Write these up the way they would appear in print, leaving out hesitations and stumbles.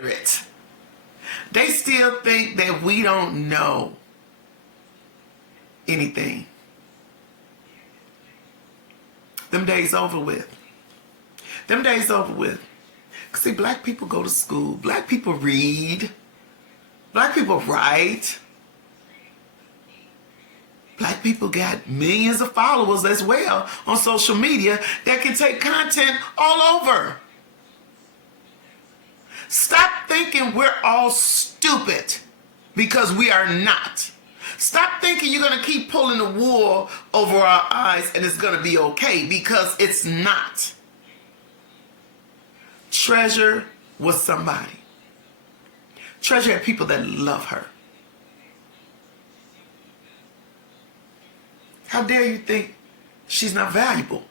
it. They still think that we don't know anything. Them days over with. Them days over with. See, black people go to school. Black people read. Black people write. Black people got millions of followers as well on social media that can take content all over. Stop thinking we're all stupid, because we are not. Stop thinking you're going to keep pulling the wool over our eyes and it's going to be okay, because it's not. Treasure was somebody. Treasure had people that love her. How dare you think she's not valuable?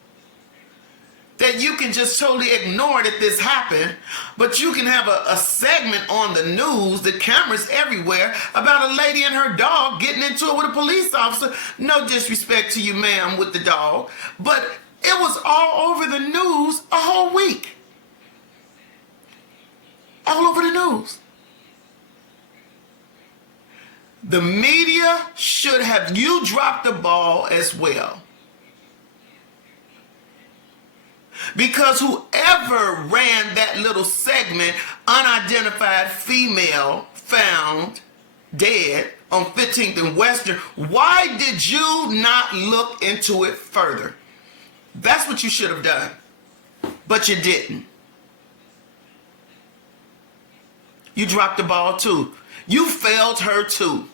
That you can just totally ignore that this happened, but you can have a segment on the news, the cameras everywhere, about a lady and her dog getting into it with a police officer. No disrespect to you, ma'am, with the dog, but it was all over the news a whole week. All over the news. The media should have you dropped the ball as well. Because whoever ran that little segment, unidentified female found dead on 15th and Western, why did you not look into it further? That's what you should have done. But you didn't. You dropped the ball too. You failed her too.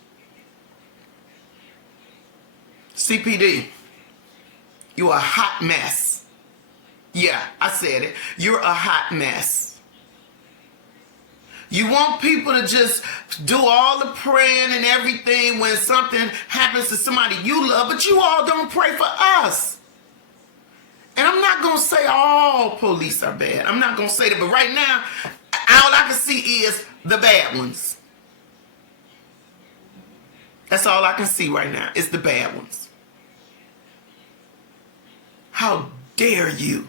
CPD, you're a hot mess. Yeah, I said it. You're a hot mess. You want people to just do all the praying and everything when something happens to somebody you love, but you all don't pray for us. And I'm not going to say all police are bad. I'm not going to say that, but right now, all I can see is the bad ones. That's all I can see right now, is the bad ones. How dare you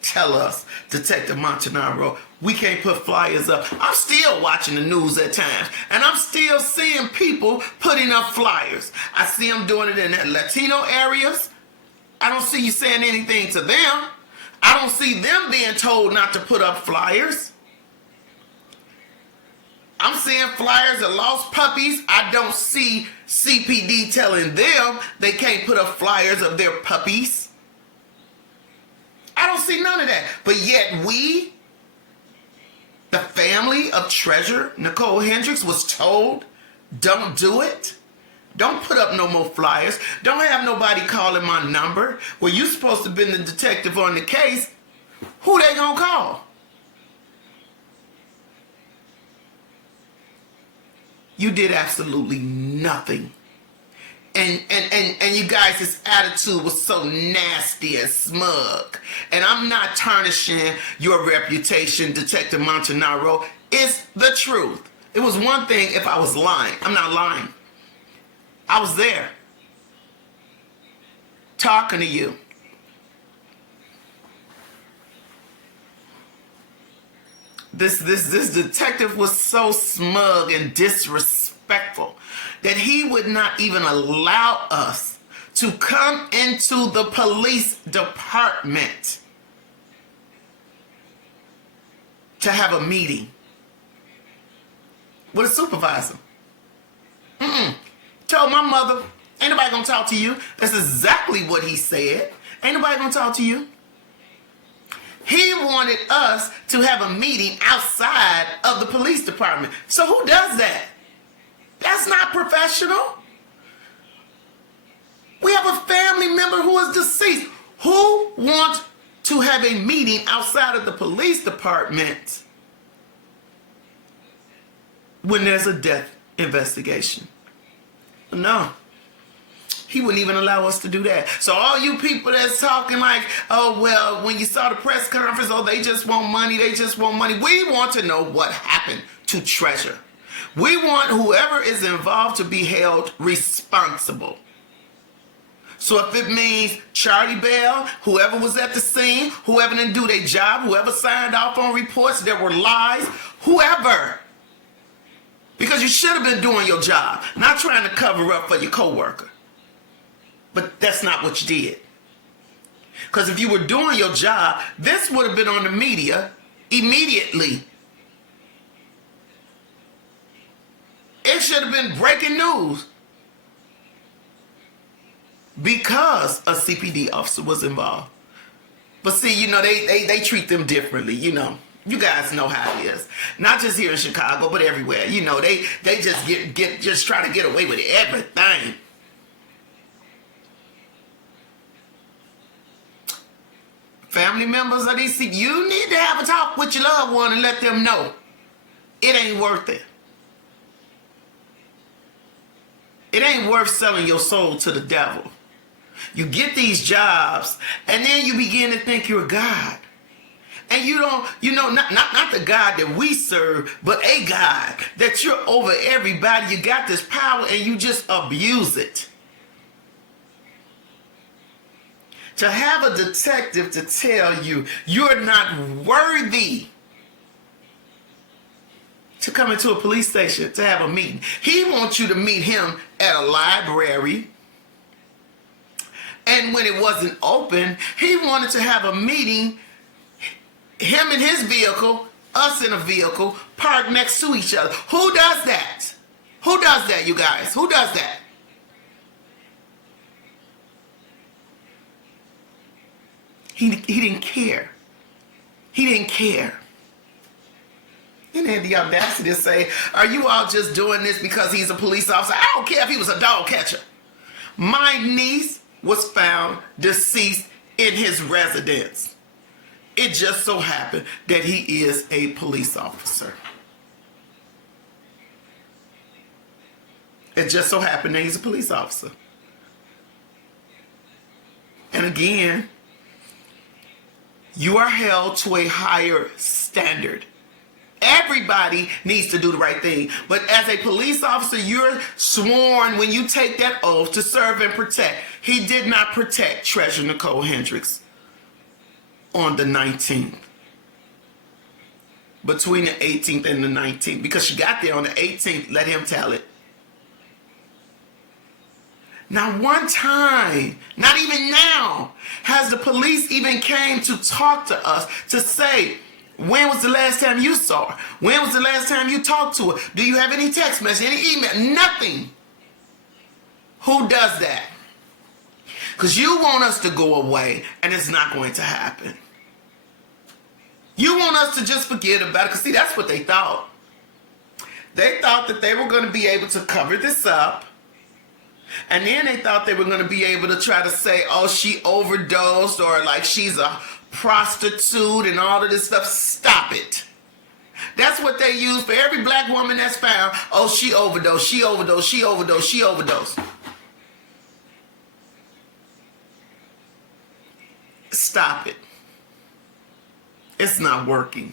tell us, Detective Montanaro, we can't put flyers up. I'm still watching the news at times, and I'm still seeing people putting up flyers. I see them doing it in the Latino areas. I don't see you saying anything to them. I don't see them being told not to put up flyers. I'm seeing flyers of lost puppies. I don't see CPD telling them they can't put up flyers of their puppies. I don't see none of that. But yet we, the family of Treasure Nicole Hendricks, was told, don't do it. Don't put up no more flyers. Don't have nobody calling my number. Well, you supposed to have been the detective on the case. Who they gonna call? You did absolutely nothing. And you guys, his attitude was so nasty and smug. And I'm not tarnishing your reputation, Detective Montanaro. It's the truth. It was one thing if I was lying. I'm not lying. I was there, talking to you. This detective was so smug and disrespectful that he would not even allow us to come into the police department to have a meeting with a supervisor. Told my mother, ain't nobody gonna talk to you. That's exactly what he said. Ain't nobody gonna talk to you. He wanted us to have a meeting outside of the police department. So who does that? That's not professional. We have a family member who is deceased. Who wants to have a meeting outside of the police department when there's a death investigation? No. He wouldn't even allow us to do that. So all you people that's talking like, oh, well, when you saw the press conference, oh, they just want money, they just want money. We want to know what happened to Treasure. We want whoever is involved to be held responsible. So if it means Charlie Bell, whoever was at the scene, whoever didn't do their job, whoever signed off on reports that were lies, whoever. Because you should have been doing your job, not trying to cover up for your coworker. But that's not what you did. Because if you were doing your job, this would have been on the media immediately. It should have been breaking news. Because a CPD officer was involved. But see, you know, they treat them differently, you know. You guys know how it is. Not just here in Chicago, but everywhere. You know, they just just try to get away with everything. Family members of these, you need to have a talk with your loved one and let them know it ain't worth it. It ain't worth selling your soul to the devil. You get these jobs, and then you begin to think you're God. And you don't, you know, not the God that we serve, but a God that you're over everybody. You got this power, and you just abuse it. To have a detective to tell you you're not worthy to come into a police station to have a meeting. He wants you to meet him at a library. And when it wasn't open, he wanted to have a meeting, him in his vehicle, us in a vehicle, parked next to each other. Who does that? Who does that, you guys? Who does that? He didn't care. He didn't care. And had the audacity to say, are you all just doing this because he's a police officer? I don't care if he was a dog catcher. My niece was found deceased in his residence. It just so happened that he is a police officer. It just so happened that he's a police officer. And again, you are held to a higher standard. Everybody needs to do the right thing. But as a police officer, you're sworn when you take that oath to serve and protect. He did not protect Treasure Nicole Hendricks on the 19th. Between the 18th and the 19th. Because she got there on the 18th. Let him tell it. Not one time, not even now, has the police even came to talk to us to say, when was the last time you saw her? When was the last time you talked to her? Do you have any text message, any email? Nothing. Who does that? Because you want us to go away, and it's not going to happen. You want us to just forget about it, because see, that's what they thought. They thought that they were going to be able to cover this up. And then they thought they were going to be able to try to say, oh, she overdosed, or like she's a prostitute and all of this stuff. Stop it. That's what they use for every black woman that's found. Oh, she overdosed, she overdosed, she overdosed, she overdosed. Stop it. It's not working.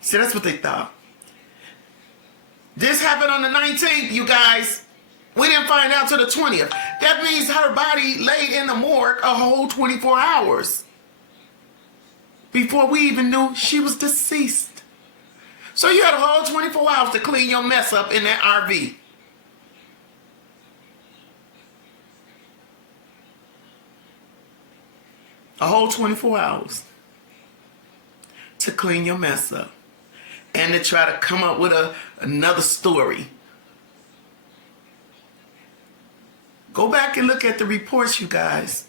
See, that's what they thought. This happened on the 19th, you guys. We didn't find out till the 20th. That means her body laid in the morgue a whole 24 hours before we even knew she was deceased. So you had a whole 24 hours to clean your mess up in that RV. A whole 24 hours to clean your mess up. And to try to come up with another story. Go back and look at the reports, you guys.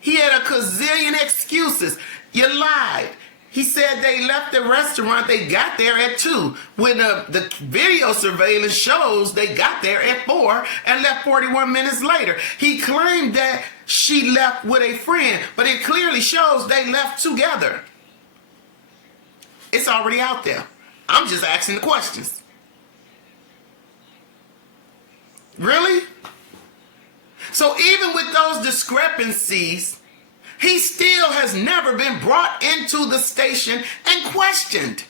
He had a gazillion excuses. You lied. He said they left the restaurant. They got there at 2. When the video surveillance shows they got there at 4 and left 41 minutes later. He claimed that she left with a friend, but it clearly shows they left together. It's already out there. I'm just asking the questions. Really? So even with those discrepancies, he still has never been brought into the station and questioned.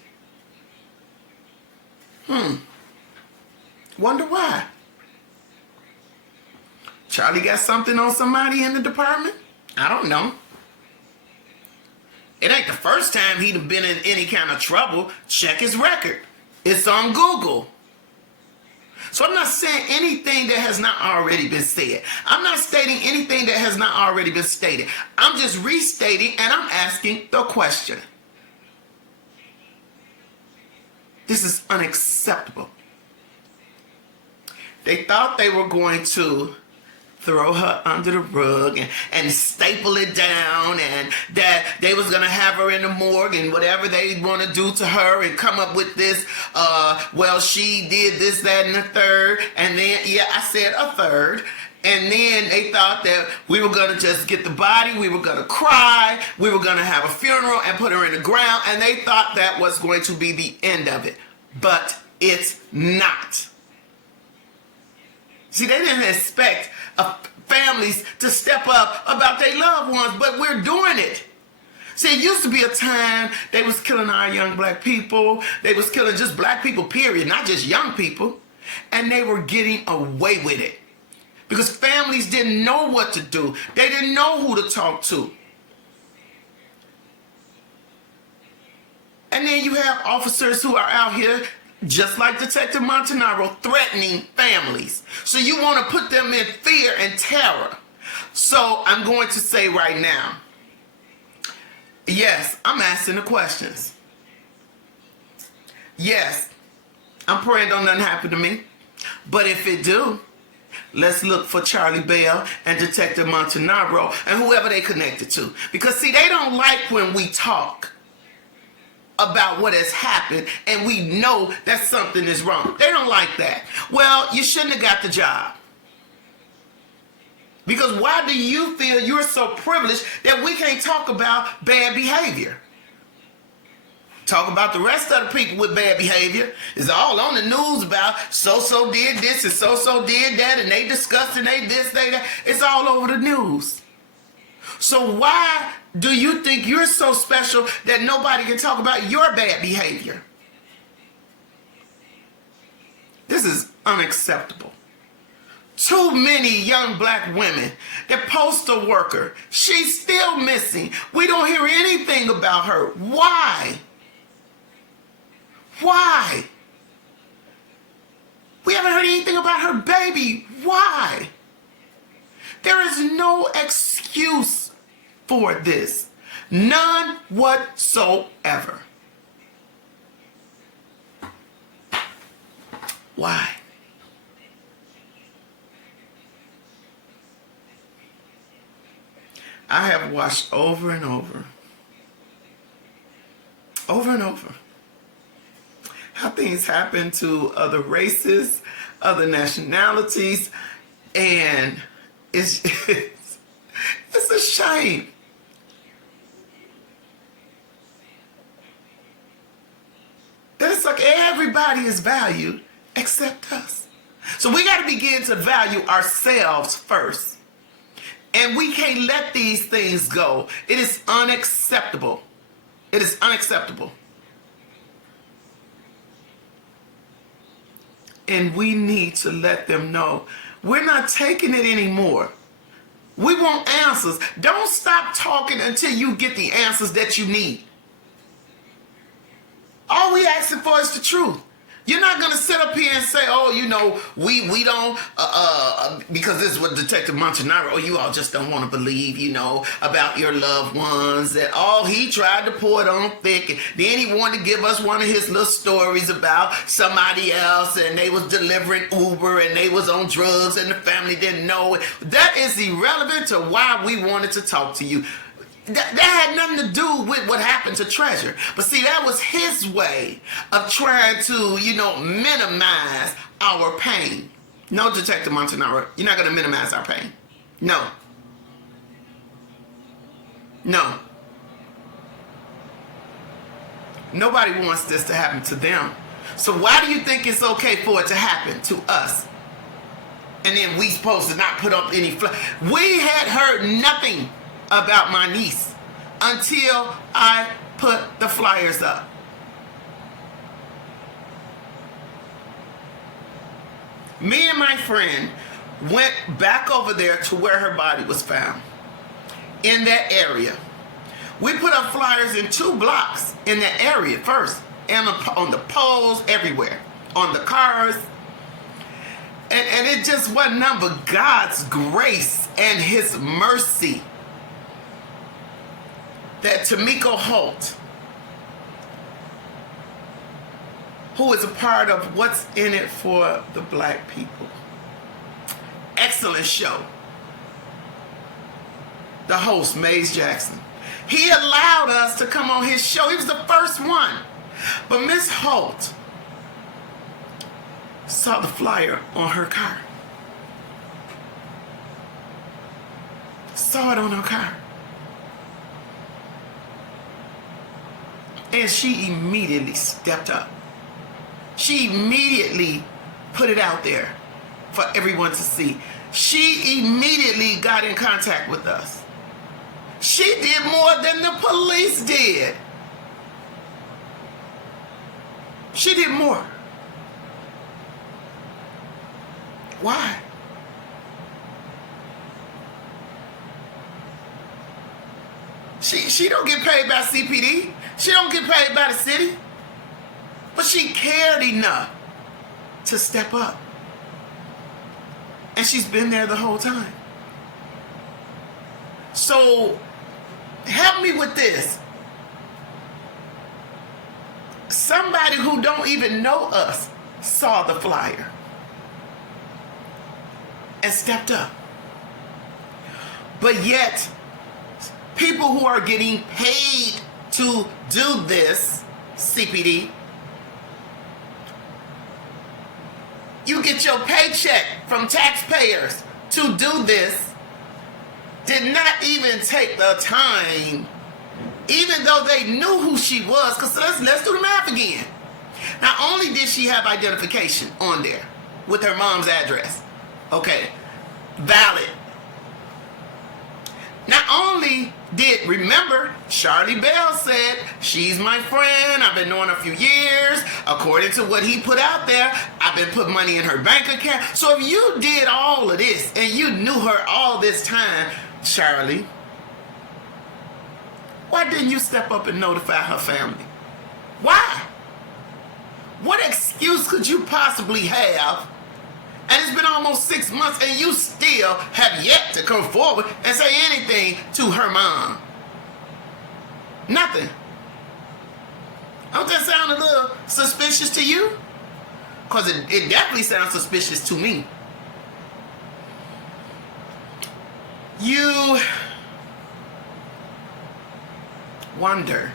Wonder why? Charlie got something on somebody in the department? I don't know. It ain't the first time he'd have been in any kind of trouble. Check his record. It's on Google. So I'm not saying anything that has not already been said. I'm not stating anything that has not already been stated. I'm just restating and I'm asking the question. This is unacceptable. They thought they were going to throw her under the rug and staple it down, and that they was going to have her in the morgue and whatever they want to do to her and come up with this, well, she did this, that, and the third. And then, yeah, I said a third. And then they thought that we were going to just get the body, we were going to cry, we were going to have a funeral and put her in the ground, and they thought that was going to be the end of it. But it's not. See, they didn't expect families to step up about their loved ones, but we're doing it. See, it used to be a time they was killing our young black people. They was killing just black people, period, not just young people. And they were getting away with it because families didn't know what to do. They didn't know who to talk to. And then you have officers who are out here, just like Detective Montanaro, threatening families. So you want to put them in fear and terror. So I'm going to say right now, yes, I'm asking the questions. Yes, I'm praying don't nothing happen to me. But if it do, let's look for Charlie Bell and Detective Montanaro and whoever they connected to. Because see, they don't like when we talk about what has happened and we know that something is wrong. They don't like that. Well, you shouldn't have got the job. Because why do you feel you're so privileged that we can't talk about bad behavior? Talk about the rest of the people with bad behavior. It's all on the news about so-so did this and so-so did that, and they discussed and they this, they that. It's all over the news. So why do you think you're so special that nobody can talk about your bad behavior? This is unacceptable. Too many young black women. The postal worker, she's still missing. We don't hear anything about her. Why? Why? We haven't heard anything about her baby. Why? There is no excuse for this. None whatsoever. Why? I have watched over and over and over, how things happen to other races, other nationalities, and it's a shame. That it's like everybody is valued except us. So we got to begin to value ourselves first. And we can't let these things go. It is unacceptable. It is unacceptable. And we need to let them know we're not taking it anymore. We want answers. Don't stop talking until you get the answers that you need. All we asking for is the truth. You're not going to sit up here and say, oh, you know, we don't, because this is what Detective Montanaro, oh, you all just don't want to believe, you know, about your loved ones. That, oh, he tried to pour it on thick. And then he wanted to give us one of his little stories about somebody else, and they was delivering Uber, and they was on drugs, and the family didn't know it. That is irrelevant to why we wanted to talk to you. That had nothing to do with what happened to Treasure. But see, that was his way of trying to, you know, minimize our pain. No, Detective Montanaro, you're not going to minimize our pain. No. No. Nobody wants this to happen to them. So why do you think it's okay for it to happen to us? And then we supposed to not put up any We had heard nothing about my niece until I put the flyers up. Me and my friend went back over there to where her body was found, in that area. We put up flyers in 2 blocks in that area first, and on the poles, everywhere, on the cars. And it just wasn't none but God's grace and his mercy that Tamiko Holt, who is a part of What's in It for the Black People. Excellent show. The host, Maze Jackson. He allowed us to come on his show. He was the first one. But Miss Holt saw the flyer on her car. Saw it on her car. And she immediately stepped up. She immediately put it out there for everyone to see. She immediately got in contact with us. She did more than the police did. She did more. Why? She don't get paid by CPD. She don't get paid by the city. But she cared enough to step up. And she's been there the whole time. So, help me with this. Somebody who don't even know us saw the flyer and stepped up. But yet, people who are getting paid to do this, CPD, you get your paycheck from taxpayers to do this, did not even take the time, even though they knew who she was, because let's do the math again. Not only did she have identification on there with her mom's address, okay, valid. Not only did, remember, Charlie Bell said, she's my friend, I've been knowing her a few years, according to what he put out there, I've been putting money in her bank account. So if you did all of this and you knew her all this time, Charlie, why didn't you step up and notify her family? Why? What excuse could you possibly have? And it's been almost 6 months and you still have yet to come forward and say anything to her mom. Nothing. Don't that sound a little suspicious to you? Because it definitely sounds suspicious to me. You wonder.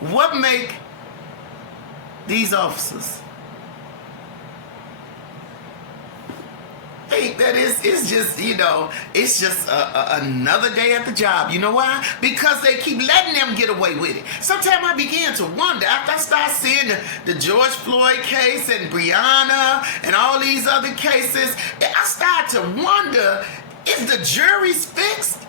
What make these officers think that it's just, you know, it's just another day at the job. You know why? Because they keep letting them get away with it. Sometimes I begin to wonder, after I start seeing the George Floyd case and Breonna and all these other cases, I start to wonder, is the jury's fixed?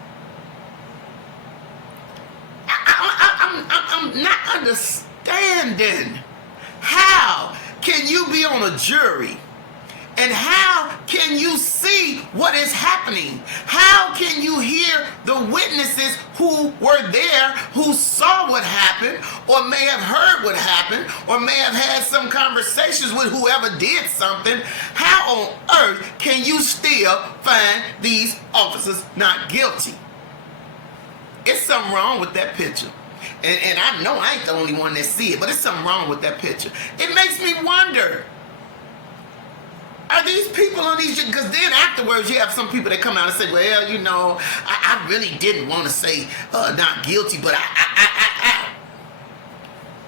I'm not understanding. How can you be on a jury? And how can you see what is happening? How can you hear the witnesses who were there, who saw what happened, or may have heard what happened, or may have had some conversations with whoever did something? How on earth can you still find these officers not guilty? It's something wrong with that picture. And I know I ain't the only one that see it, but it's something wrong with that picture. It makes me wonder, are these people on these, because then afterwards you have some people that come out and say, well, you know, I really didn't want to say not guilty, but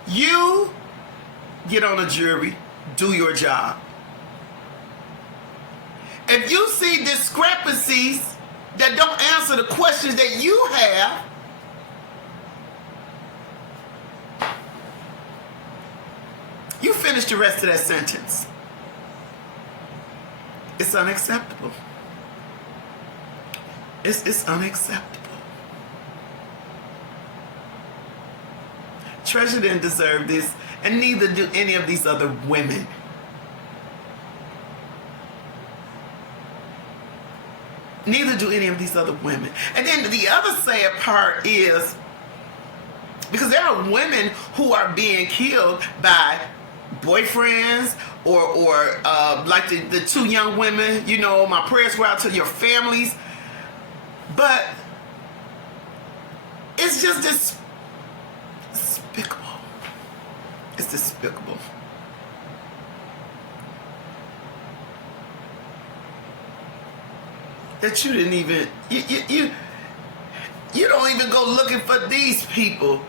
you get on a jury, do your job. If you see discrepancies that don't answer the questions that you have, you finish the rest of that sentence. It's unacceptable. It's unacceptable. Treasure didn't deserve this, and neither do any of these other women. Neither do any of these other women. And then the other sad part is, because there are women who are being killed by boyfriends or like the two young women, you know, my prayers go out to your families. But it's just despicable. It's despicable. That you didn't even, you don't even go looking for these people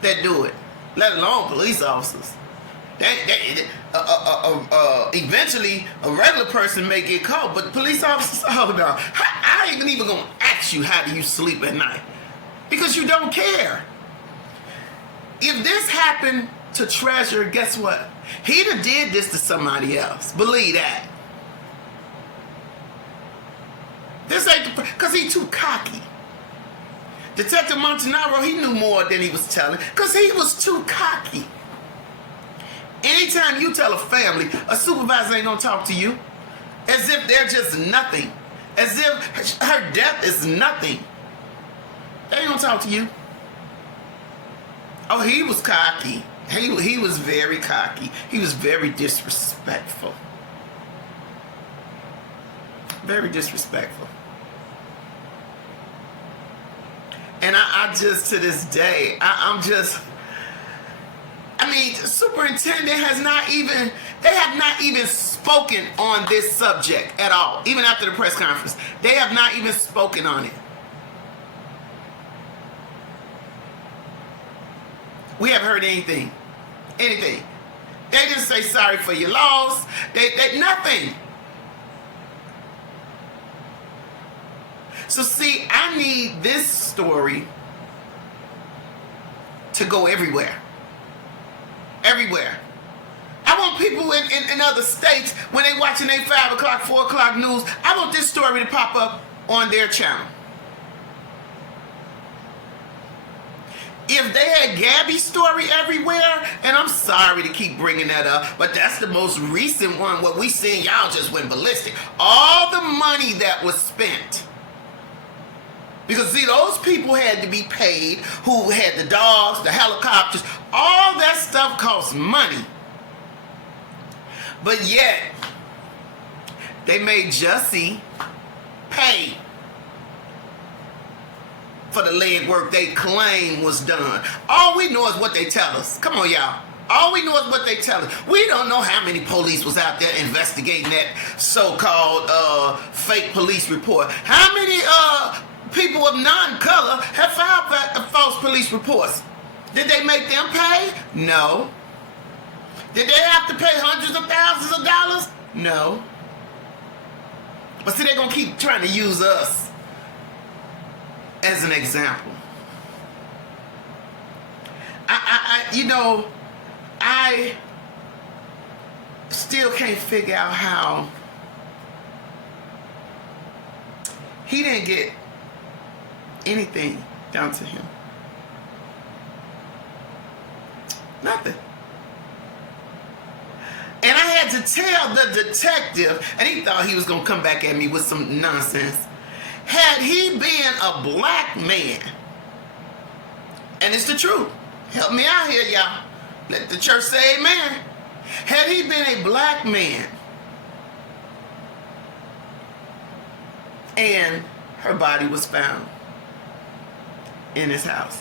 that do it, let alone police officers. Eventually, a regular person may get caught, but police officers, oh no. I ain't even gonna ask you how do you sleep at night, because you don't care. If this happened to Treasure, guess what? He'd have did this to somebody else. Believe that. This ain't because he too cocky. Detective Montanaro, he knew more than he was telling, because he was too cocky. Anytime you tell a family, a supervisor ain't gonna talk to you, as if they're just nothing, as if her death is nothing. They ain't gonna talk to you. Oh, he was cocky. He was very cocky. He was very disrespectful. Very disrespectful. And I just, to this day, superintendent they have not even spoken on this subject at all. Even after the press conference, they have not even spoken on it. We haven't heard anything. Anything. They didn't say sorry for your loss. They nothing. So see, I need this story to go everywhere. Everywhere. I want people in other states, when they watching their 5 o'clock, 4 o'clock news, I want this story to pop up on their channel. If they had Gabby's story everywhere, and I'm sorry to keep bringing that up, but that's the most recent one, what we seen, y'all just went ballistic. All the money that was spent. Because see, those people had to be paid, who had the dogs, the helicopters, all that stuff costs money. But yet, they made Jussie pay for the leg work they claim was done. All we know is what they tell us. Come on, y'all. All we know is what they tell us. We don't know how many police was out there investigating that so-called fake police report. How many people of non-color have filed false police reports? Did they make them pay? No. Did they have to pay hundreds of thousands of dollars? No. But see, they're going to keep trying to use us as an example. I still can't figure out how he didn't get anything done to him. Nothing. And I had to tell the detective, and he thought he was going to come back at me with some nonsense. Had he been a black man, and it's the truth, help me out here, y'all. Let the church say amen. Had he been a black man, and her body was found in his house.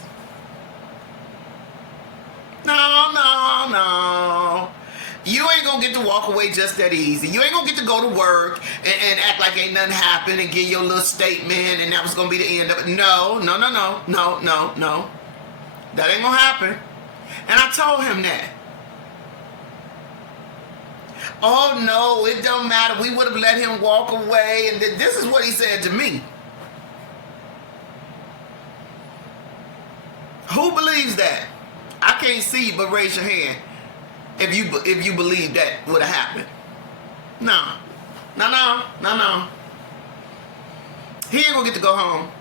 No. You ain't gonna get to walk away just that easy. You ain't gonna get to go to work and act like ain't nothing happened and give your little statement and that was gonna be the end of it. No. That ain't gonna happen. And I told him that. Oh no, it don't matter. We would have let him walk away. And this is what he said to me. Who believes that? I can't see you, but raise your hand if you believe that would have happened. No. He ain't gonna get to go home.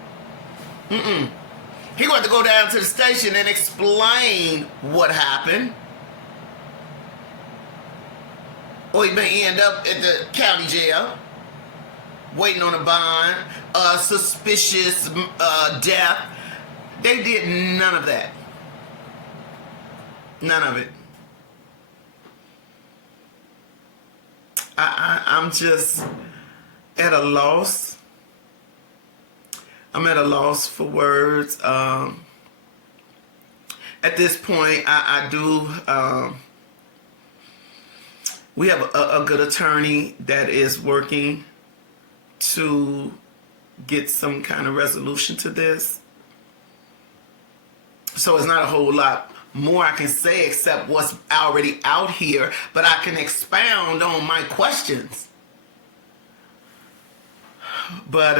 He gonna have to go down to the station and explain what happened. Or he may end up at the county jail. waiting on a bond, suspicious death. They did none of that. None of it. I'm just at a loss. I'm at a loss for words. At this point, I do. We have a good attorney that is working to get some kind of resolution to this. So it's not a whole lot more I can say except what's already out here, but I can expound on my questions. But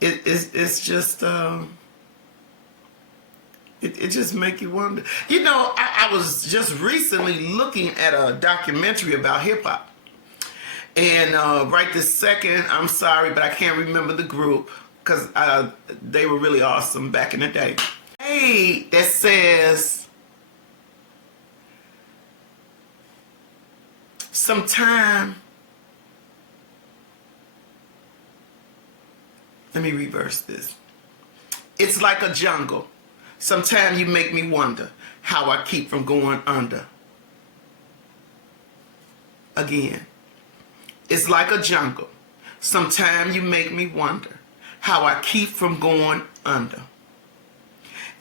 it's just it just make you wonder. You know, I was just recently looking at a documentary about hip hop, and right this second, I'm sorry, but I can't remember the group because they were really awesome back in the day. Hey, that says sometime. Let me reverse this. It's like a jungle. Sometimes you make me wonder how I keep from going under. Again. It's like a jungle. Sometimes you make me wonder how I keep from going under.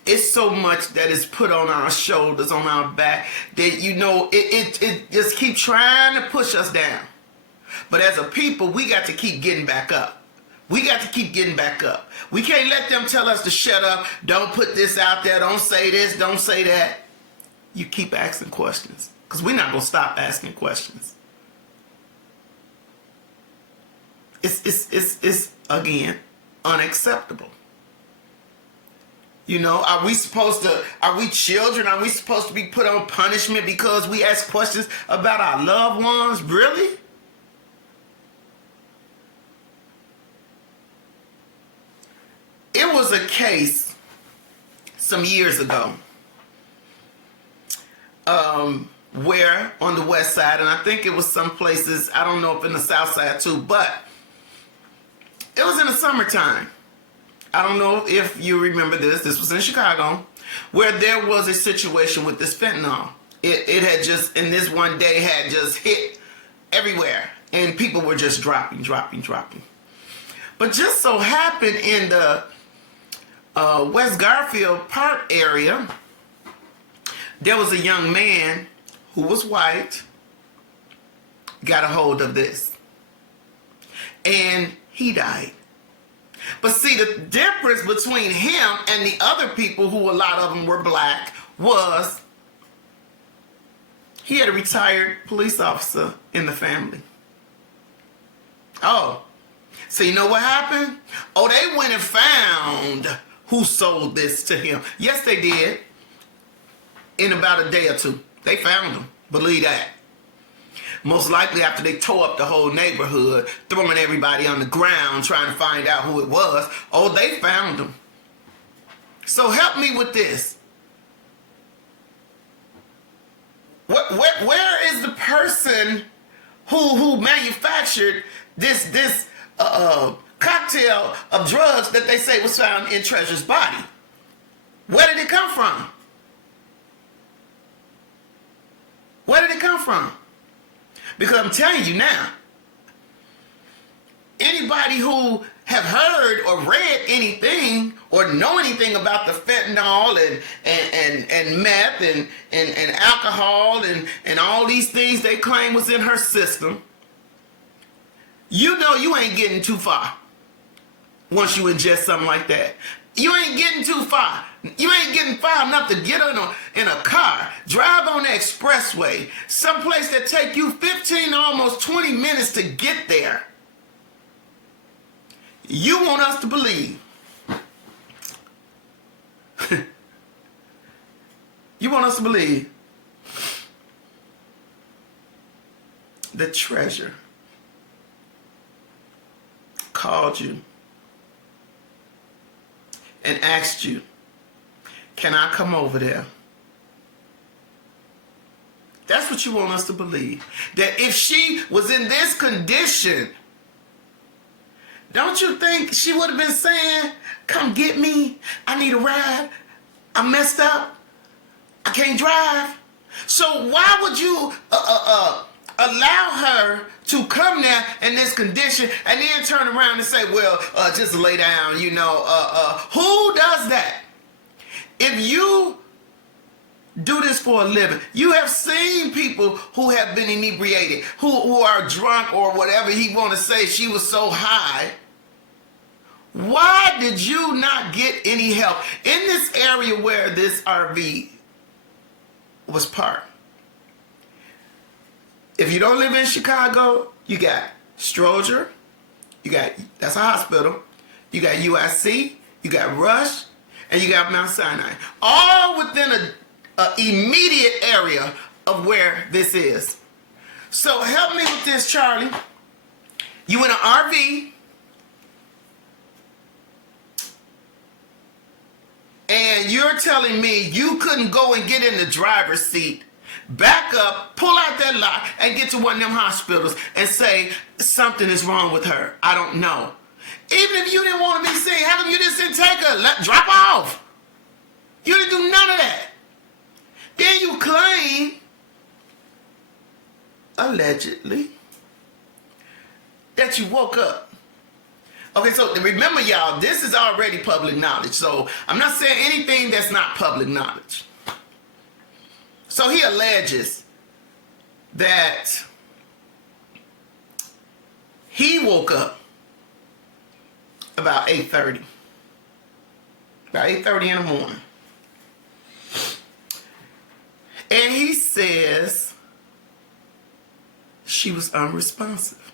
It's so much that is put on our shoulders, on our back, that, you know, it just keep trying to push us down. But as a people, we got to keep getting back up. We got to keep getting back up. We can't let them tell us to shut up. Don't put this out there. Don't say this. Don't say that. You keep asking questions, because we're not going to stop asking questions. It's again, unacceptable. You know, are we children? Are we supposed to be put on punishment because we ask questions about our loved ones? Really? It was a case some years ago where on the west side, and I think it was some places, I don't know if in the south side too, but it was in the summertime. I don't know if you remember this. This was in Chicago, where there was a situation with this fentanyl. It had just, in this one day, had just hit everywhere, and people were just dropping. But just so happened in the West Garfield Park area, there was a young man who was white, got a hold of this, and he died. But see, the difference between him and the other people, who a lot of them were black, was he had a retired police officer in the family. Oh, so you know what happened? Oh, they went and found who sold this to him. Yes, they did. In about a day or two, they found him. Believe that. Most likely after they tore up the whole neighborhood, throwing everybody on the ground, trying to find out who it was. Oh, they found him. So help me with this. Where is the person who manufactured this cocktail of drugs that they say was found in Treasure's body? Where did it come from? Where did it come from? Because I'm telling you now, anybody who have heard or read anything or know anything about the fentanyl and meth and alcohol and all these things they claim was in her system, you know you ain't getting too far once you ingest something like that. You ain't getting too far. You ain't getting far enough to get in a car, drive on the expressway, someplace that take you 15, almost 20 minutes to get there. You want us to believe. You want us to believe the Treasure called you and asked you, can I come over there? That's what you want us to believe. That if she was in this condition, don't you think she would have been saying, come get me, I need a ride, I'm messed up, I can't drive? So why would you allow her to come there in this condition and then turn around and say, well, just lay down, you know? Who does that? If you do this for a living, you have seen people who have been inebriated, who are drunk or whatever he want to say, she was so high. Why did you not get any help in this area where this RV was parked? If you don't live in Chicago, you got Stroger, that's a hospital, you got UIC, you got Rush, and you got Mount Sinai. All within an immediate area of where this is. So help me with this, Charlie. You in an RV, and you're telling me you couldn't go and get in the driver's seat, back up, pull out that lock, and get to one of them hospitals and say something is wrong with her. I don't know. Even if you didn't want to be seen, how come you just didn't take her? Drop off. You didn't do none of that. Then you claim, allegedly, that you woke up. Okay, so remember, y'all, this is already public knowledge. So I'm not saying anything that's not public knowledge. So he alleges that he woke up about 8:30. About 8:30 in the morning. And he says she was unresponsive.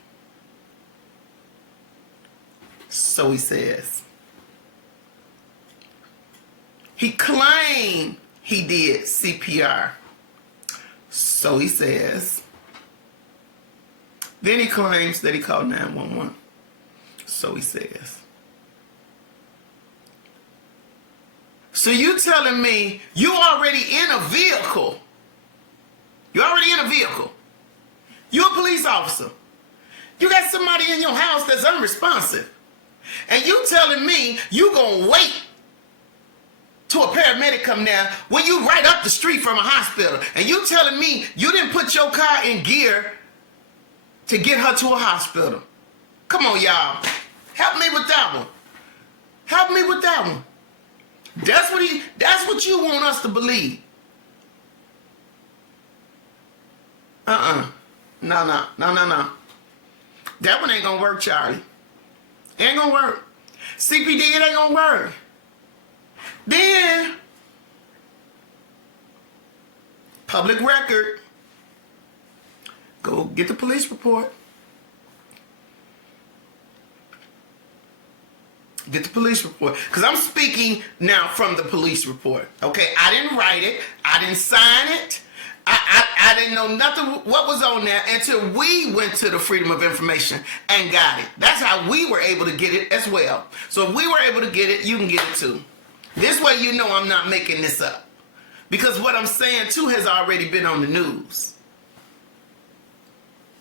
So he says. He claimed he did CPR. So he says. Then he claims that he called 911. So he says. So you telling me you already in a vehicle. You're already in a vehicle. You're a police officer. You got somebody in your house that's unresponsive. And you telling me you gonna wait till a paramedic come down when you right up the street from a hospital. And you telling me you didn't put your car in gear to get her to a hospital. Come on, y'all. Help me with that one. Help me with that one. That's what you want us to believe. No. That one ain't gonna work, Charlie. It ain't gonna work. CPD, it ain't gonna work. Then, public record. Go get the police report. Get the police report. Because I'm speaking now from the police report. Okay? I didn't write it. I didn't sign it. I didn't know nothing what was on there until we went to the Freedom of Information and got it. That's how we were able to get it as well. So if we were able to get it, you can get it too. This way you know I'm not making this up. Because what I'm saying too has already been on the news.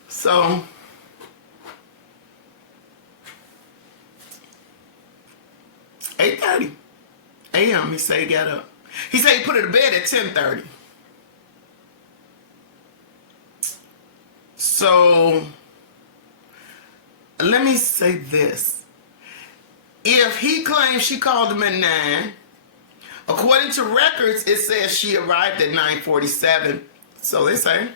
So, $8:30 a.m. he said he got up. He said he put her to bed at 10:30. So, let me say this. If he claims she called him at 9, according to records, it says she arrived at 9:47. So they say.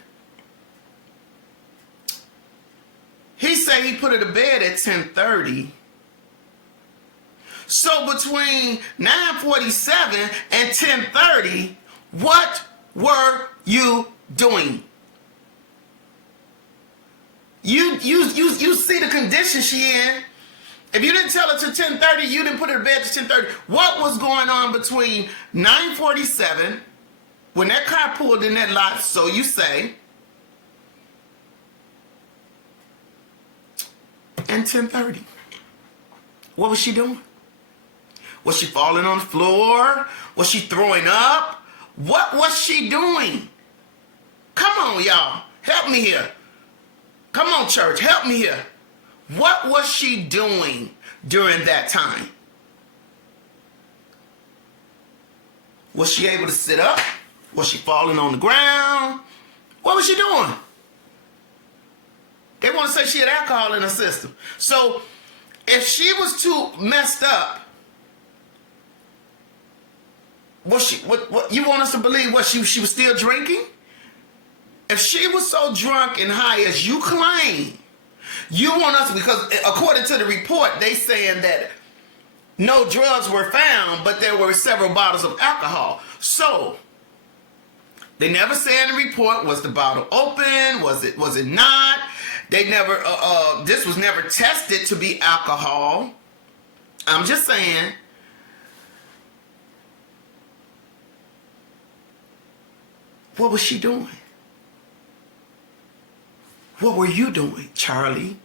He said he put her to bed at 10:30. So between 9:47 and 10:30, what were you doing? You see the condition she in. If you didn't tell her to 10:30, you didn't put her to bed to 10:30. What was going on between 9:47, when that car pulled in that lot, so you say, and 10:30? What was she doing? Was she falling on the floor? Was she throwing up? What was she doing? Come on, y'all. Help me here. Come on, church. Help me here. What was she doing during that time? Was she able to sit up? Was she falling on the ground? What was she doing? They want to say she had alcohol in her system. So if she was too messed up, was she? What you want us to believe? What she was still drinking? If she was so drunk and high as you claim, you want us, because according to the report, they saying that no drugs were found, but there were several bottles of alcohol. So they never say in the report, was the bottle open? Was it not? They never. This was never tested to be alcohol. I'm just saying. What was she doing? What were you doing, Charlie?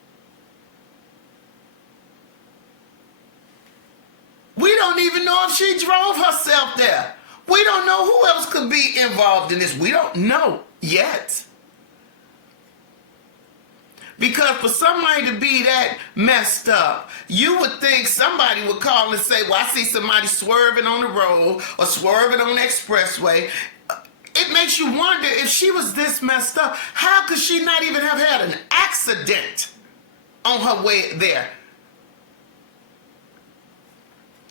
We don't even know if she drove herself there. We don't know who else could be involved in this. We don't know yet. Because for somebody to be that messed up, you would think somebody would call and say, well, I see somebody swerving on the road or swerving on the expressway. It makes you wonder, if she was this messed up, how could she not even have had an accident on her way there?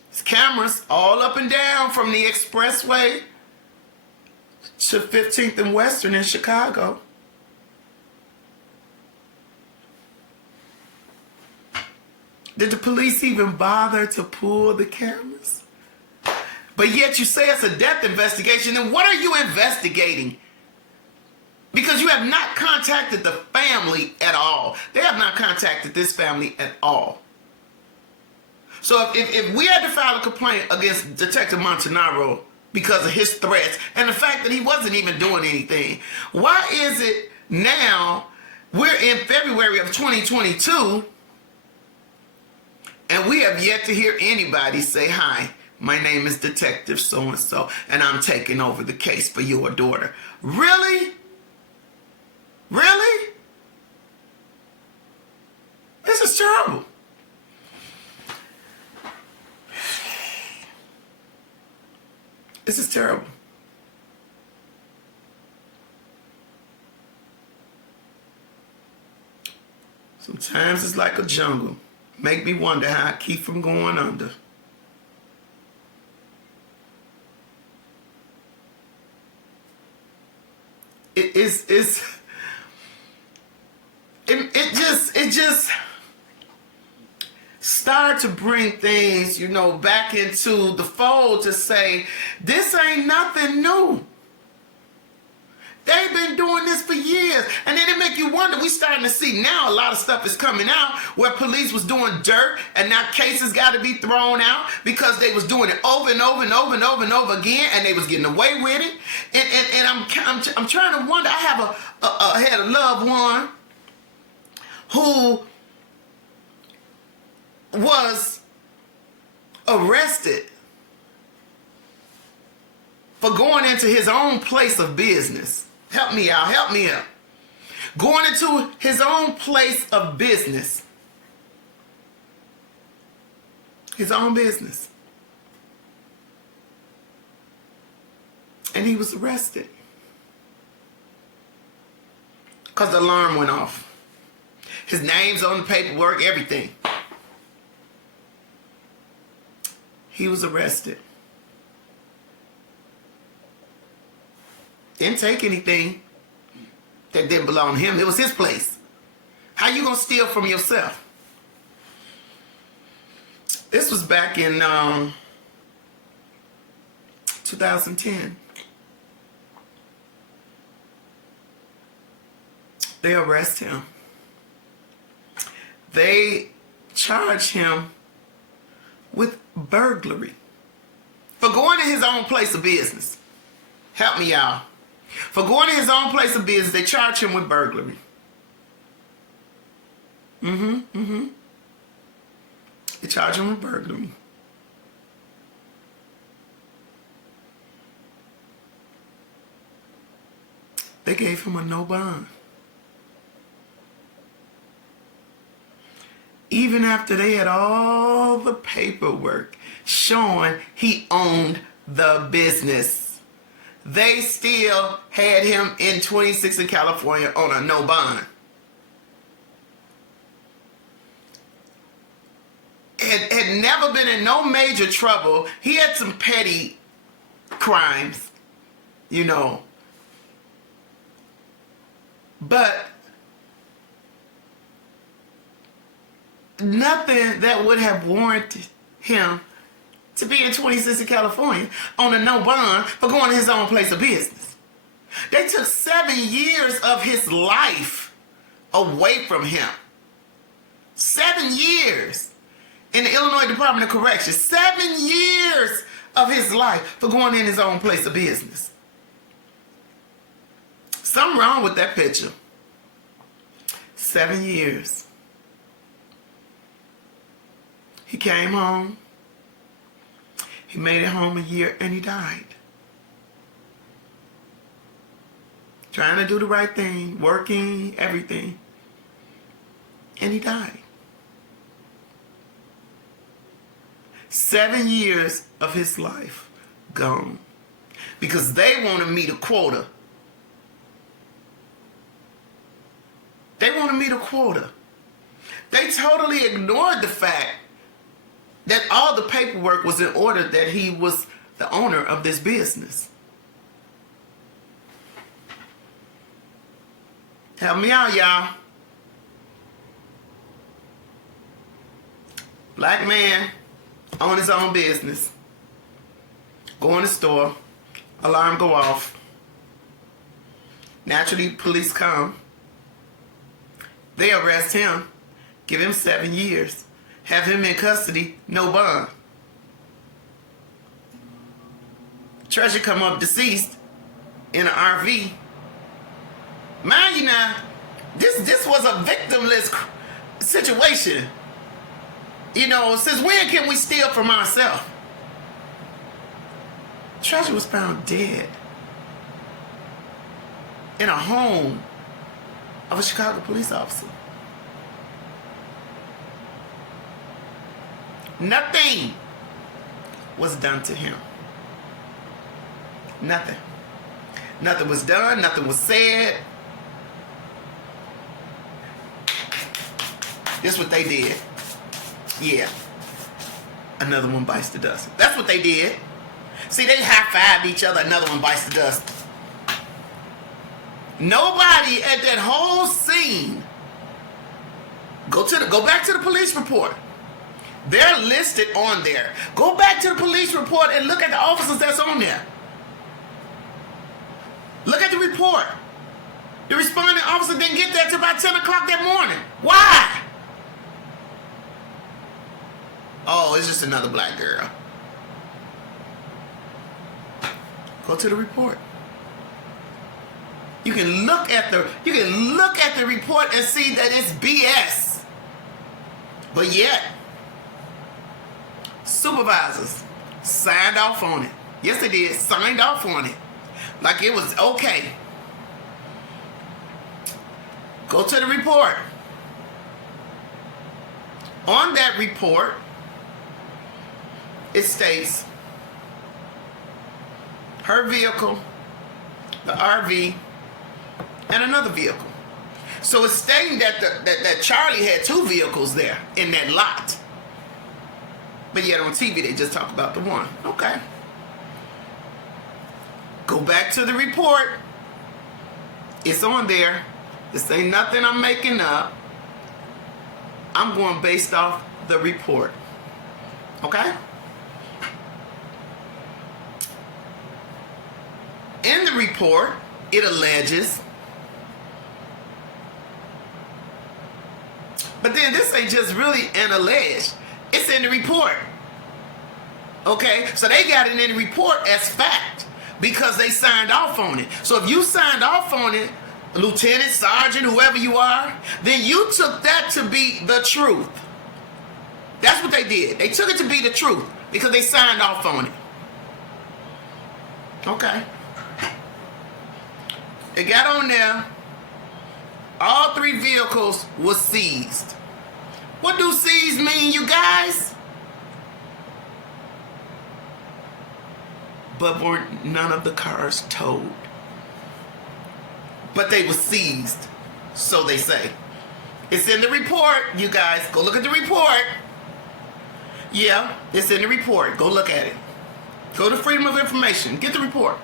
There's cameras all up and down from the expressway to 15th and Western in Chicago. Did the police even bother to pull the cameras? But yet you say it's a death investigation. Then what are you investigating? Because you have not contacted the family at all. They have not contacted this family at all. So if we had to file a complaint against Detective Montanaro because of his threats and the fact that he wasn't even doing anything, why is it now we're in February of 2022 and we have yet to hear anybody say, hi, my name is Detective so-and-so, and I'm taking over the case for your daughter? Really? Really? This is terrible. This is terrible. Sometimes it's like a jungle. Make me wonder how I keep from going under. It just started to bring things, back into the fold to say, this ain't nothing new. They've been doing this for years. And then it make you wonder, we starting to see now a lot of stuff is coming out where police was doing dirt and now cases got to be thrown out because they was doing it over and over and over and over and over again and they was getting away with it. And I'm trying to wonder, I had a loved one who was arrested for going into his own place of business. Help me out, help me out. Going into his own place of business. His own business. And he was arrested. Because the alarm went off. His name's on the paperwork, everything. He was arrested. Didn't take anything that didn't belong to him. It was his place. How you gonna steal from yourself? This was back in 2010. They arrest him. They charge him with burglary for going to his own place of business. Help me out. For going to his own place of business, they charge him with burglary. They charge him with burglary. They gave him a no bond. Even after they had all the paperwork showing he owned the business, they still had him in 26 in California on a no bond. Had never been in no major trouble. He had some petty crimes, you know. But nothing that would have warranted him to be in 26 in California on a no bond for going to his own place of business. They took 7 years of his life away from him. 7 years in the Illinois Department of Corrections. 7 years of his life for going in his own place of business. Something wrong with that picture. 7 years. He came home. He made it home a year and he died. Trying to do the right thing, working, everything. And he died. 7 years of his life gone. Because they want to meet a quota. They want to meet a quota. They totally ignored the fact that all the paperwork was in order, that he was the owner of this business. Help me out, y'all. Black man, own his own business. Go in the store, alarm go off. Naturally, police come. They arrest him, give him 7 years, have him in custody, no bond. Treasure come up deceased in an RV. Mind you now, this was a victimless situation. You know, since when can we steal from ourselves? Treasure was found dead in a home of a Chicago police officer. Nothing was done to him. Nothing. Nothing was done. Nothing was said. This is what they did. Yeah. Another one bites the dust. That's what they did. See, they high-fived each other. Another one bites the dust. Nobody at that whole scene. Go back to the police report. They're listed on there. Go back to the police report and look at the officers that's on there. Look at the report. The responding officer didn't get there till about 10 o'clock that morning. Why? Oh, it's just another black girl. Go to the report. You can look at the report and see that it's BS. But yet, supervisors signed off on it. Yes, they did. Signed off on it. Like it was okay. Go to the report. On that report, it states her vehicle, the RV, and another vehicle. So it's stating that that Charlie had 2 vehicles there in that lot. But yet on TV they just talk about the one. Okay. Go back to the report. It's on there. This ain't nothing I'm making up. I'm going based off the report. Okay? In the report, it alleges. But then this ain't just really an allege. It's in the report. Okay? So they got it in the report as fact because they signed off on it. So if you signed off on it, lieutenant, sergeant, whoever you are, then you took that to be the truth. That's what they did. They took it to be the truth because they signed off on it. Okay. It got on there. All 3 vehicles were seized. What do seized mean, you guys? But were none of the cars towed. But they were seized, so they say. It's in the report, you guys. Go look at the report. Yeah, it's in the report. Go look at it. Go to Freedom of Information. Get the report.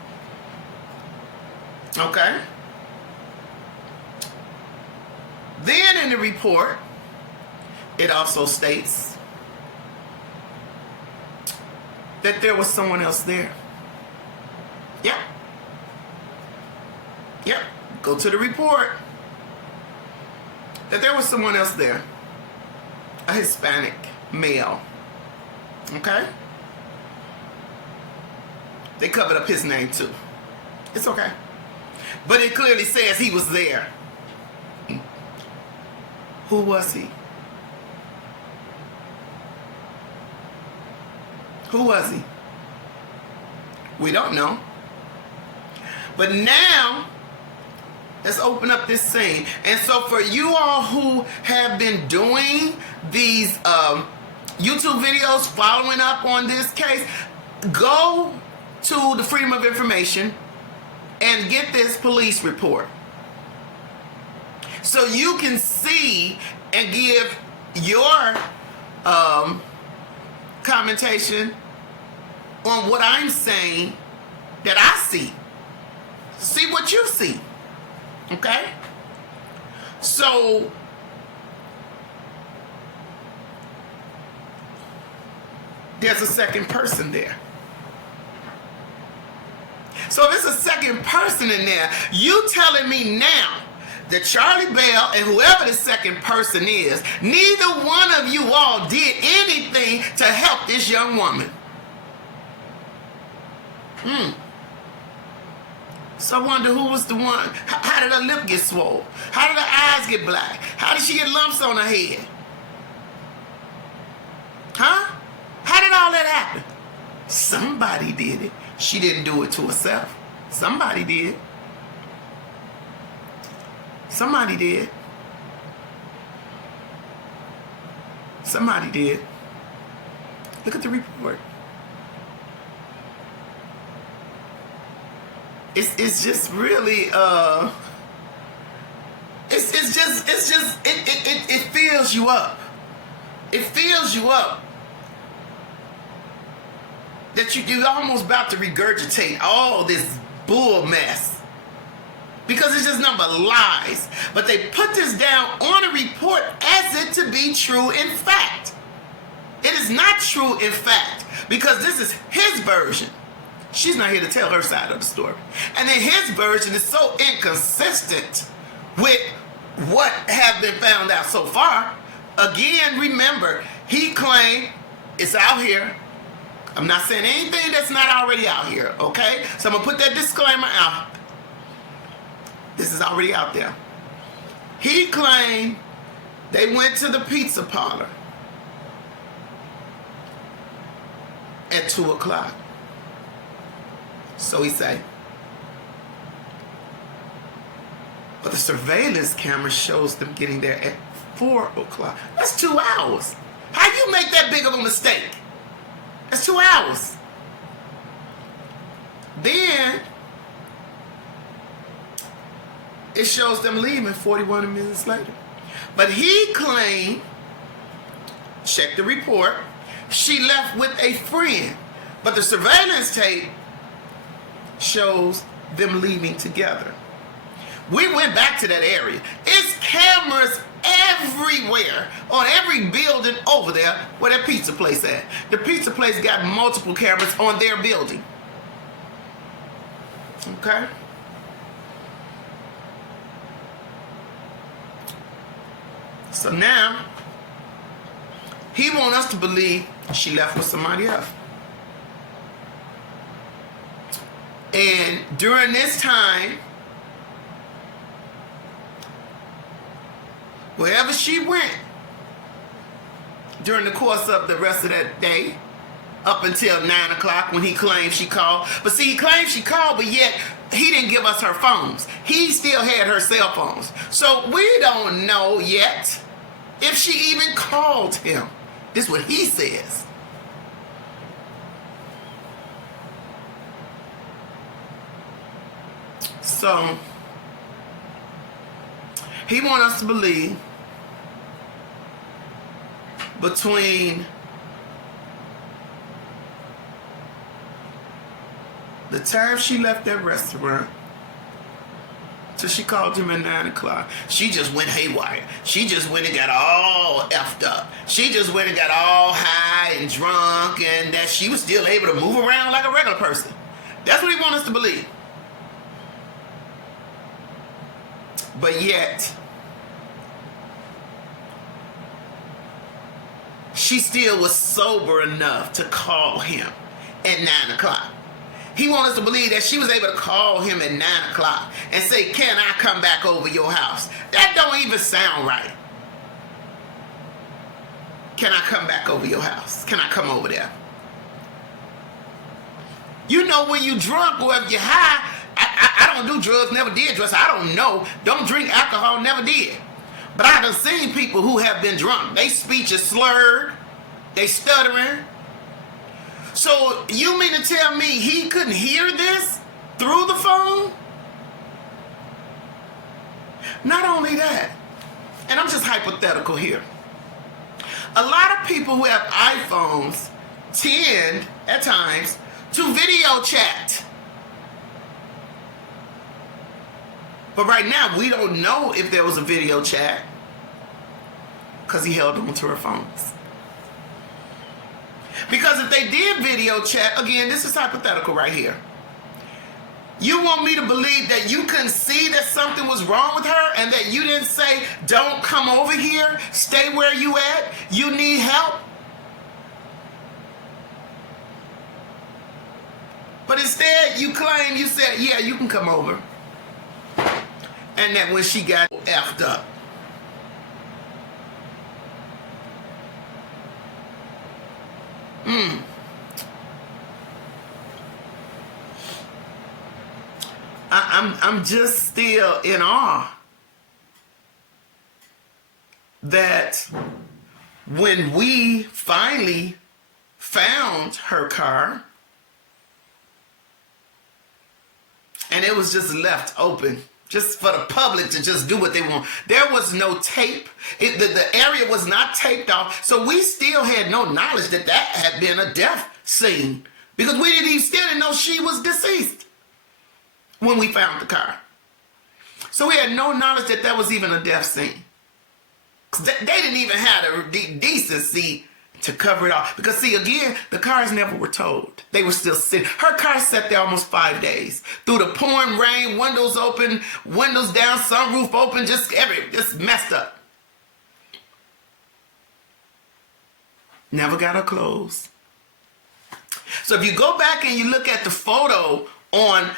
Okay? Then in the report, it also states that there was someone else there. Yep. Yep. Go to the report. That there was someone else there. A Hispanic male. Okay? They covered up his name too. It's okay. But it clearly says he was there. Who was he? Who was he? We don't know. But now, let's open up this scene. And so for you all who have been doing these YouTube videos following up on this case, go to the Freedom of Information and get this police report. So you can see and give your commentation on what I'm saying that I see. See what you see. Okay? So there's a second person there. So if it's a second person in there, you telling me now that Charlie Bell and whoever the second person is, neither one of you all did anything to help this young woman. So I wonder who was the one. How did her lip get swollen? How did her eyes get black? How did she get lumps on her head? Huh? How did all that happen? Somebody did it. She didn't do it to herself. Somebody did. Somebody did. Somebody did. Look at the report. It's just really it fills you up. It fills you up that you're almost about to regurgitate all this bull mess. Because it's just nothing but lies. But they put this down on a report as it to be true in fact. It is not true in fact. Because this is his version. She's not here to tell her side of the story. And then his version is so inconsistent with what have been found out so far. Again, remember, he claimed it's out here. I'm not saying anything that's not already out here, okay? So I'm going to put that disclaimer out. This is already out there. He claimed they went to the pizza parlor at 2 o'clock. So he say. But the surveillance camera shows them getting there at 4 o'clock. That's 2 hours. How you make that big of a mistake? That's 2 hours. Then it shows them leaving 41 minutes later. But he claimed, check the report, she left with a friend. But the surveillance tape shows them leaving together. We went back to that area. It's cameras everywhere, on every building over there where that pizza place at. The pizza place got multiple cameras on their building. Okay? So now, he wants us to believe she left with somebody else. And during this time, wherever she went, during the course of the rest of that day, up until 9 o'clock when he claimed she called. But see, he claimed she called, but yet he didn't give us her phones. He still had her cell phones. So we don't know yet if she even called him. This is what he says. So he wants us to believe between the time she left that restaurant till she called him at 9 o'clock, she just went haywire. She just went and got all effed up. She just went and got all high and drunk, and that she was still able to move around like a regular person. That's what he wants us to believe. But yet, she still was sober enough to call him at 9 o'clock. He wants us to believe that she was able to call him at 9 o'clock and say, can I come back over your house? That don't even sound right. Can I come back over your house? Can I come over there? You know, when you drunk or if you're high, I don't do drugs, never did drugs. I don't know. Don't drink alcohol, never did. But I done seen people who have been drunk. They speech is slurred. They stuttering. So you mean to tell me he couldn't hear this through the phone? Not only that, and I'm just hypothetical here. A lot of people who have iPhones tend, at times, to video chat. But right now, we don't know if there was a video chat because he held on to her phones. Because if they did video chat, again, this is hypothetical right here. You want me to believe that you couldn't see that something was wrong with her and that you didn't say, don't come over here, stay where you at, you need help? But instead, you claim, you said, yeah, you can come over. And that when she got effed up. I'm just still in awe that when we finally found her car and it was just left open just for the public to just do what they want. There was no tape. The area was not taped off. So we still had no knowledge that that had been a death scene because we still didn't know she was deceased when we found the car. So we had no knowledge that that was even a death scene. They didn't even have the decency to cover it off. Because see, again, the cars never were towed. They were still sitting. Her car sat there almost 5 days. Through the pouring rain, windows open, windows down, sunroof open, just messed up. Never got her clothes. So if you go back and you look at the photo on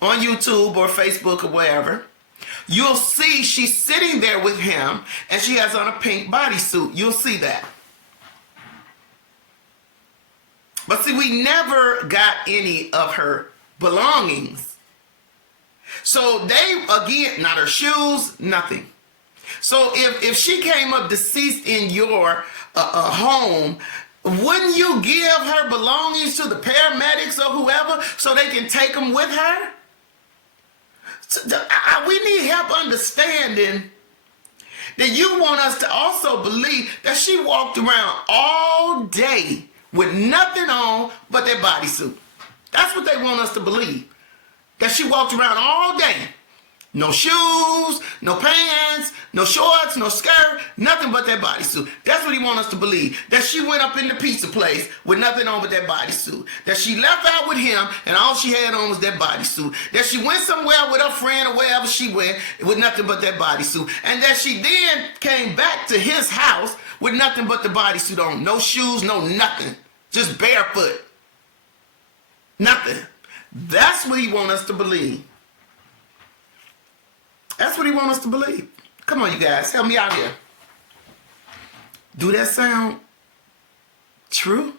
YouTube or Facebook or wherever, you'll see she's sitting there with him and she has on a pink bodysuit. You'll see that. But see, we never got any of her belongings. So they, again, not her shoes, nothing. So if she came up deceased in your home, wouldn't you give her belongings to the paramedics or whoever so they can take them with her? We need help understanding that you want us to also believe that she walked around all day with nothing on but that bodysuit. That's what they want us to believe. That she walked around all day. No shoes, no pants, no shorts, no skirt, nothing but that bodysuit. That's what he wants us to believe. That she went up in the pizza place with nothing on but that bodysuit. That she left out with him and all she had on was that bodysuit. That she went somewhere with her friend or wherever she went with nothing but that bodysuit. And that she then came back to his house with nothing but the bodysuit on. No shoes, no nothing. Just barefoot. Nothing. That's what he wants us to believe. That's what he wants us to believe. Come on, you guys. Help me out here. Do that sound true?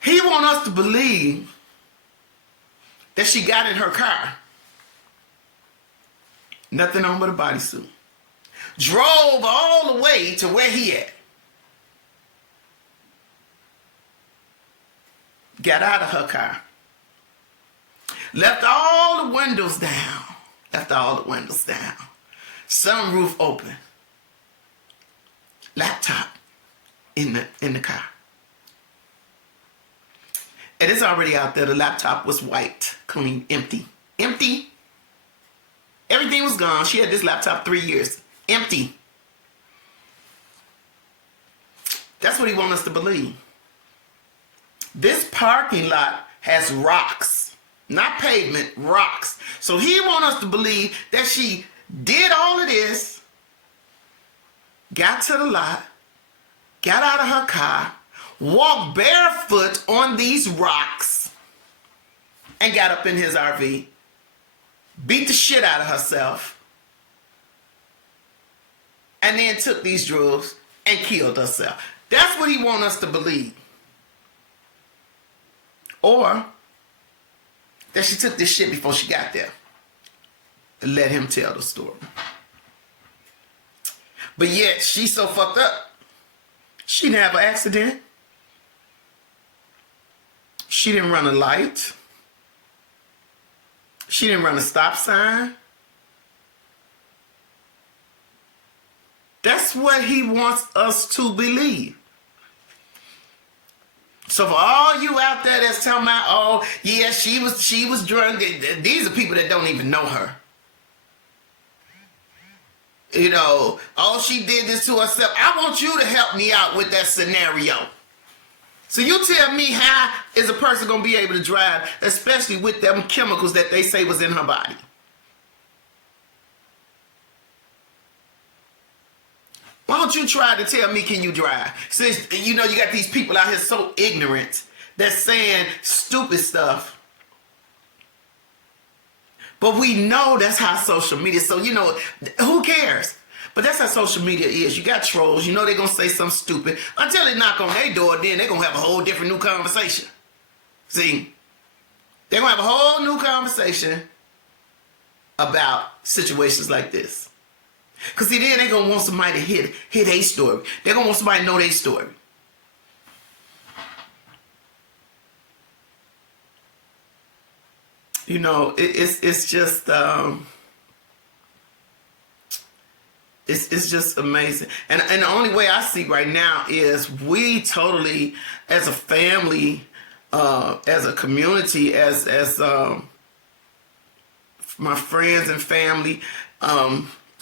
He want us to believe that she got in her car, nothing on but a bodysuit, drove all the way to where he at, got out of her car, left all the windows down, sunroof open, laptop in the car. And it's already out there. The laptop was white, clean, empty. Empty. Everything was gone. She had this laptop 3 years. Empty. That's what he wants us to believe. This parking lot has rocks. Not pavement, rocks. So he wants us to believe that she did all of this, got to the lot, got out of her car, walked barefoot on these rocks, and got up in his RV, beat the shit out of herself, and then took these drugs and killed herself. That's what he wants us to believe. Or that she took this shit before she got there and let him tell the story. But yet, she's so fucked up. She didn't have an accident. She didn't run a light. She didn't run a stop sign. That's what he wants us to believe. So for all you out there that's talking about, oh, yeah, she was drunk. These are people that don't even know her. You know, oh, she did this to herself. I want you to help me out with that scenario. So you tell me, how is a person going to be able to drive, especially with them chemicals that they say was in her body? Why don't you try to tell me, can you drive? Since, you know, you got these people out here so ignorant that's saying stupid stuff. But we know that's how social media, so, you know, who cares? But that's how social media is. You got trolls, you know they're going to say something stupid. Until they knock on their door, then they're going to have a whole different new conversation. See? They're going to have a whole new conversation about situations like this. Because see, then they're going to want somebody to hear their story. They're going to want somebody to know their story. You know, it's just it's just amazing. And the only way I see right now is we totally, as a family, as a community, as my friends and family,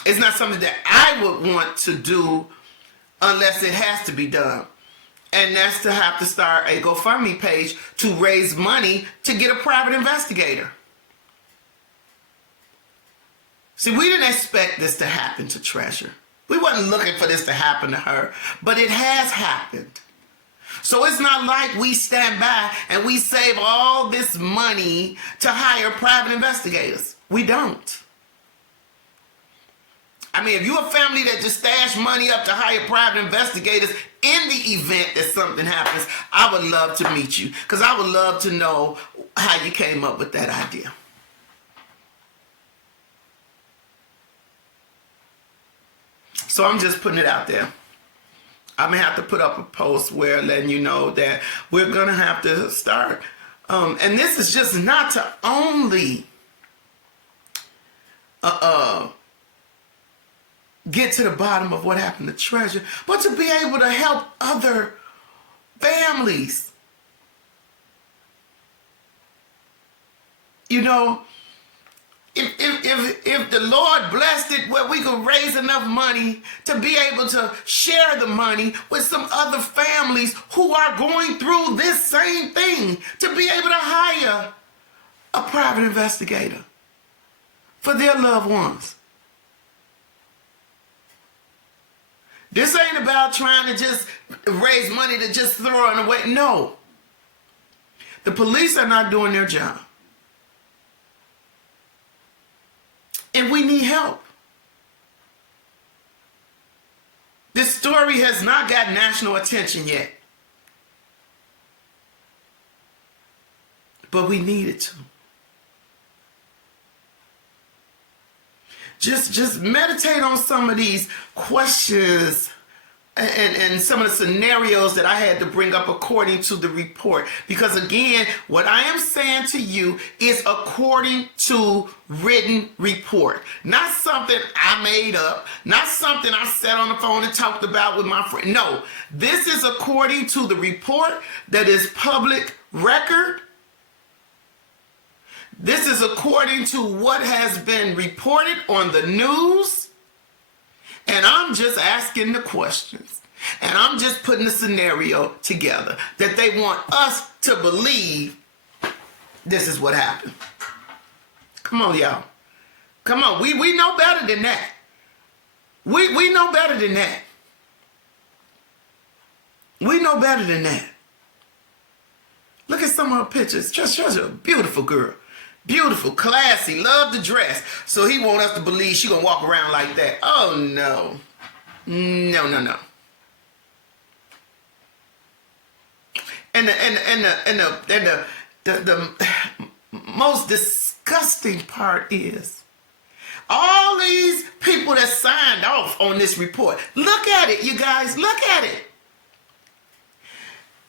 it's not something that I would want to do unless it has to be done. And that's to have to start a GoFundMe page to raise money to get a private investigator. See, we didn't expect this to happen to Treasure. We wasn't looking for this to happen to her, but it has happened. So it's not like we stand by and we save all this money to hire private investigators. We don't. I mean, if you're a family that just stash money up to hire private investigators in the event that something happens, I would love to meet you, because I would love to know how you came up with that idea. So I'm just putting it out there. I'm going to have to put up a post where letting you know that we're going to have to start. And this is just not to only get to the bottom of what happened to Treasure, but to be able to help other families. You know, if the Lord blessed it where we could raise enough money to be able to share the money with some other families who are going through this same thing, to be able to hire a private investigator for their loved ones. This ain't about trying to just raise money to just throw it away. No. The police are not doing their job. And we need help. This story has not got national attention yet. but we needed to. Just meditate on some of these questions and some of the scenarios that I had to bring up according to the report. Because again, what I am saying to you is according to written report. Not something I made up, not something I sat on the phone and talked about with my friend. No, this is according to the report that is public record. This is according to what has been reported on the news. And I'm just asking the questions. And I'm just putting the scenario together that they want us to believe this is what happened. Come on, y'all. Come on. We know better than that. We know better than that. We know better than that. Look at some of her pictures. Just a beautiful girl. Beautiful, classy, love to dress. So he want us to believe she gonna walk around like that. Oh no. No. And the most disgusting part is all these people that signed off on this report. Look at it, you guys, look at it.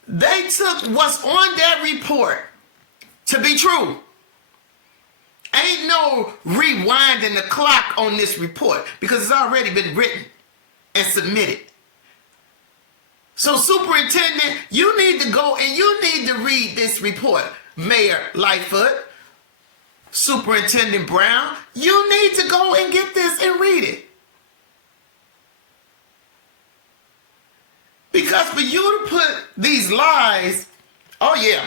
They took what's on that report to be true. Ain't no rewinding the clock on this report because it's already been written and submitted. So superintendent, you need to go and you need to read this report. Mayor Lightfoot, Superintendent Brown, you need to go and get this and read it. Because for you to put these lies, oh yeah,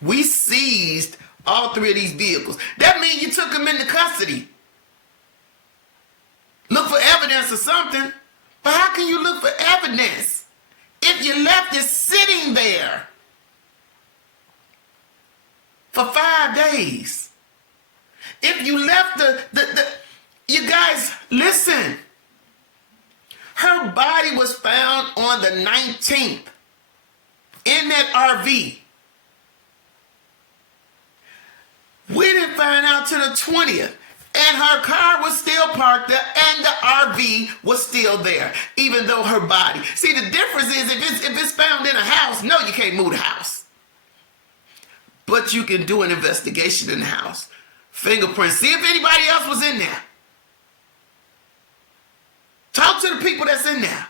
we seized all three of these vehicles. That means you took them into custody. Look for evidence or something. But how can you look for evidence if you left it sitting there for 5 days? If you left you guys, listen. Her body was found on the 19th in that RV. We didn't find out till the 20th. And her car was still parked there and the RV was still there, even though her body. See, the difference is if it's found in a house, no, you can't move the house. But you can do an investigation in the house. Fingerprints. See if anybody else was in there. Talk to the people that's in there.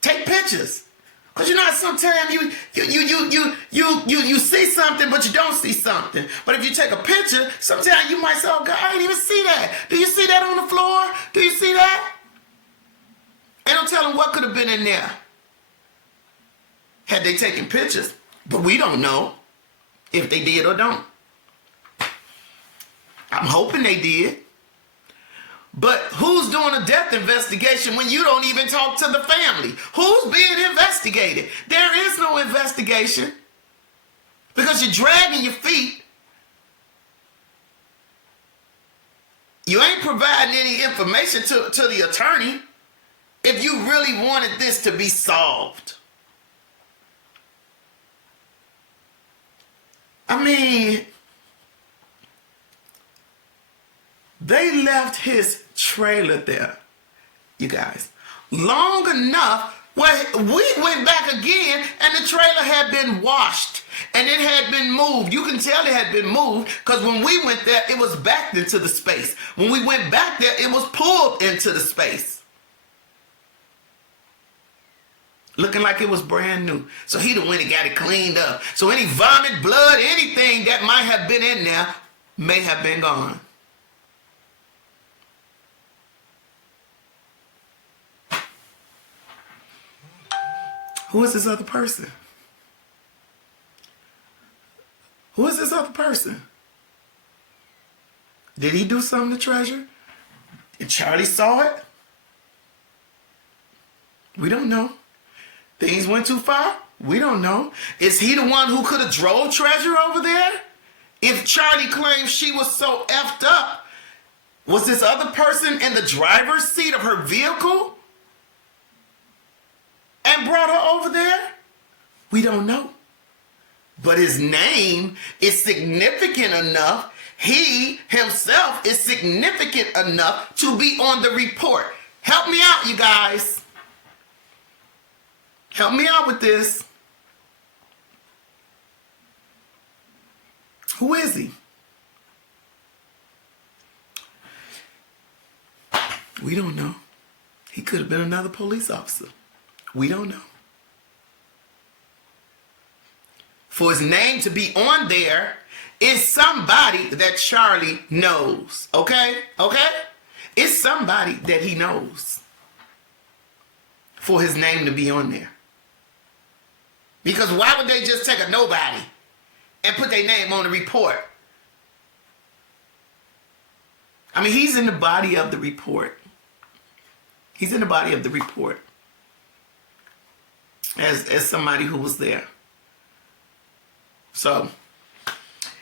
Take pictures. Because you know sometimes you see something, but you don't see something. But if you take a picture, sometimes you might say, oh God, I didn't even see that. Do you see that on the floor? Do you see that? And don't tell them what could have been in there had they taken pictures. But we don't know if they did or don't. I'm hoping they did. But who's doing a death investigation when you don't even talk to the family? Who's being investigated? There is no investigation because you're dragging your feet. You ain't providing any information to the attorney if you really wanted this to be solved. I mean, they left his trailer there, you guys, long enough where we went back again and the trailer had been washed and it had been moved. You can tell it had been moved because when we went there, it was backed into the space. When we went back there, it was pulled into the space. Looking like it was brand new. So he done went and got it cleaned up. So any vomit, blood, anything that might have been in there may have been gone. Who is this other person? Who is this other person? Did he do something to Treasure? Did Charlie saw it? We don't know. Things went too far? We don't know. Is he the one who could have drove Treasure over there? If Charlie claims she was so effed up, was this other person in the driver's seat of her vehicle? and brought her over there? We don't know. But his name is significant enough. He himself is significant enough to be on the report. Help me out, you guys. Help me out with this. Who is he? We don't know. He could have been another police officer. We don't know. For his name to be on there is somebody that Charlie knows. Okay? Okay? It's somebody that he knows. For his name to be on there. Because why would they just take a nobody and put their name on the report? I mean, he's in the body of the report. He's in the body of the report. As somebody who was there. So,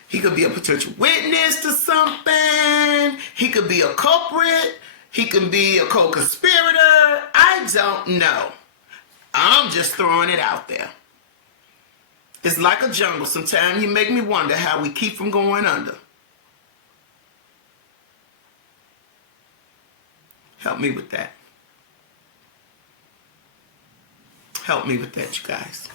he could be a potential witness to something. He could be a culprit. He could be a co-conspirator. I don't know. I'm just throwing it out there. It's like a jungle. Sometimes you make me wonder how we keep from going under. Help me with that. Help me with that, you guys.